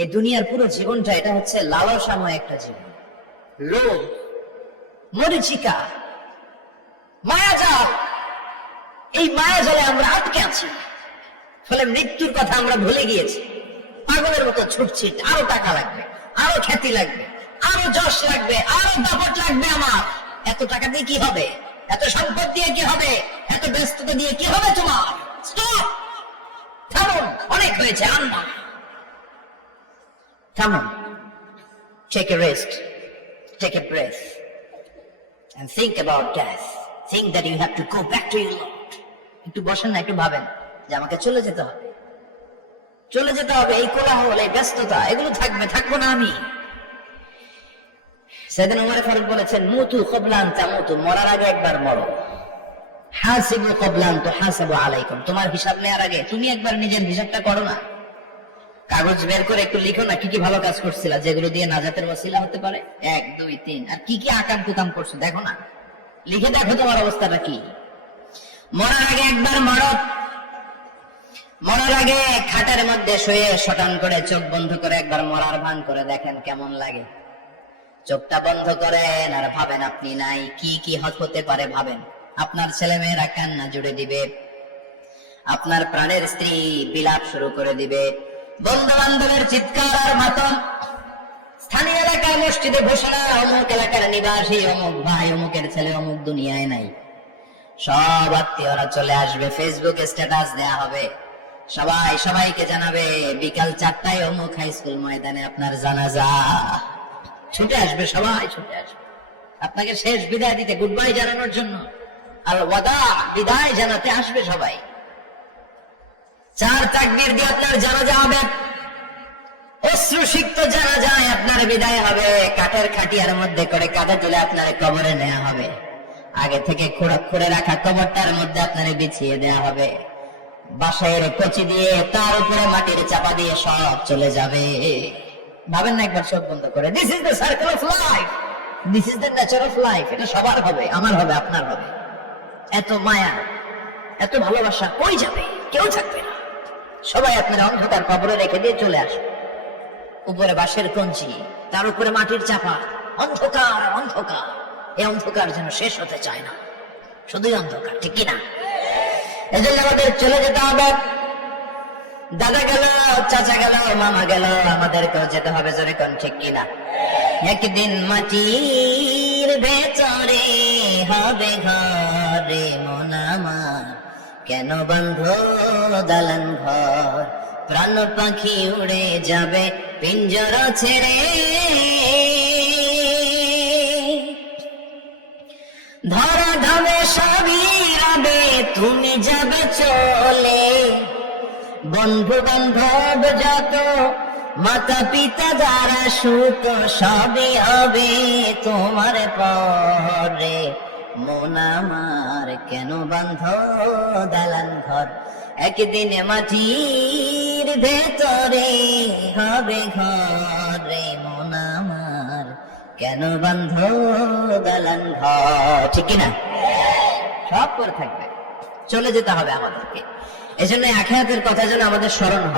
এই দুনিয়ার পুরো জীবনটা এটা হচ্ছে লালসাময় একটা জীবন, লোভ, মরিচিকা, মায়াজাল। এই মায়াজালে আমরা আটকে আছি, ফলে মৃত্যুর কথা আমরা ভুলে গিয়েছি। পাগলের মতো ছুটছি, আরো টাকা লাগবে, আরো খ্যাতি লাগবে, আরো যশ লাগবে, আরো দাপট লাগবে। আমার এত টাকা দিয়ে কি হবে, এত সম্পদ দিয়ে কি হবে, এত ব্যস্ততা দিয়ে কি হবে তোমার? স্টপ, থামুন, অনেক হয়েছে, আর না। থামুন, take a rest, take a breath and think about death. Think that you have to go back to your Lord. একটু বসেন না, একটু ভাবেন যে আমাকে চলে যেতে হবে, চলে যেতে হবে। এই কোলাহল, এই ব্যস্ততা, এগুলো থাকবে, থাকবো না আমি। সাইয়েদনা ওমর ফারুক বলেছেন, মুতু ক্বাবলা আন তামুতু, মরার আগে একবার মরো। হাসিবু ক্বাবলা আন তুহাসাবু আলাইকুম, তোমার হিসাব নেওয়ার আগে তুমি একবার নিজের হিসাবটা করো না। কাগজ বের করে একটু লিখো না, কি কি ভালো কাজ করছিলা, যেগুলো দিয়ে নাজাতের ওসিলা হতে পারে। 1 2 3, আর কি কি আকাম কুকাম করছো দেখো না, লিখে দেখো তোমার অবস্থাটা কি। মরার আগে একবার মরো। মরার আগে খাটের মধ্যে শুয়ে শটান করে চোখ বন্ধ করে একবার মরার ভান করে দেখেন কেমন লাগে। চোখটা বন্ধ করেন আর ভাবেন আপনি নাই, কি কি হতে পারে ভাবেন। আপনার ছেলে মেয়েরা কান্না জুড়ে দিবে, আপনার প্রাণের স্ত্রী বিলাপ শুরু করে দিবে, বন্ধু বান্ধবের চিৎকার আর মাতম, স্থানীয় এলাকার মসজিদে ঘোষণা, অমুক এলাকার নিবাসী, অমুক ভাই, অমুকের ছেলে অমুক দুনিয়ায় নাই। সব আত্মীয়রা চলে আসবে, ফেসবুকে স্ট্যাটাস দেয়া হবে, সবাই সবাইকে জানাবে বিকাল 4টায় অমুক হাই স্কুল ময়দানে আপনার জানাজা। ছুটে আসবে, সবাই ছুটে আসবে আপনাকে শেষ বিদায় দিতে, গুড বাই জানানোর জন্য, আর ওয়াদা, বিদায় জানাতে আসবে সবাই। 4 তাকবীর দিয়ে আপনার জানাজা হবে, অশ্রুসিক্ত জানাজায় আপনার বিদায় হবে। কাঠের খাটিয়ার মধ্যে করে কাঁধে তুলে আপনার কবরে নেওয়া হবে। আগে থেকে খুঁড়ে রাখা কবরটার মধ্যে আপনার বিছিয়ে দেওয়া হবে। বাঁশের কচি দিয়ে তার উপরে মাটির চাপা দিয়ে সব চলে যাবে। ভাবেন না একবার চোখ বন্ধ করে, this is the circle of life, this is the nature of life. এটা সবার হবে, আমার হবে, আপনার হবে। এত মায়া, এত ভালোবাসা কই যাবে? কেউ থাকবে না, সবাই আপনার অন্ধকার কবরে রেখে দিয়ে চলে আসবে। উপরে বাঁশের কঞ্চি, তার উপরে মাটির চাপা, অন্ধকার অন্ধকার। এই অন্ধকার যেন শেষ হতে চায় না, শুধুই অন্ধকার, ঠিক কিনা? এজন্য আমাদের চলে যেতে হবে। দাদা গেল, চাচা গেল, মামা গেল, আমাদেরকেও যেতে হবে, জোরে কোন ঠিক কিনা? একদিন মাটির ভেতরে হবে ঘরে মন আমার, কেন বন্ধ দালান ঘর, প্রাণ পাখি উড়ে যাবে পিঞ্জরা ছেড়ে। ধরা ধামে সবই রবে, তুমি যাবে চলে। বন্ধু বান্ধব যত, মাতা পিতা যারা সুত, সবই হবে তোমার পরে। মন আমার কেন বন্ধ দালান ঘর, একদিন মাটির ভেতরে হবে ঘরে মন আমার, কেন বন্ধ দালান ঘর, ঠিক কিনা? সব করে থাকবে, চলে যেতে হবে আমাদেরকে। এজন্য আখিরাতের কথা যেন আমাদের স্মরণ হয়।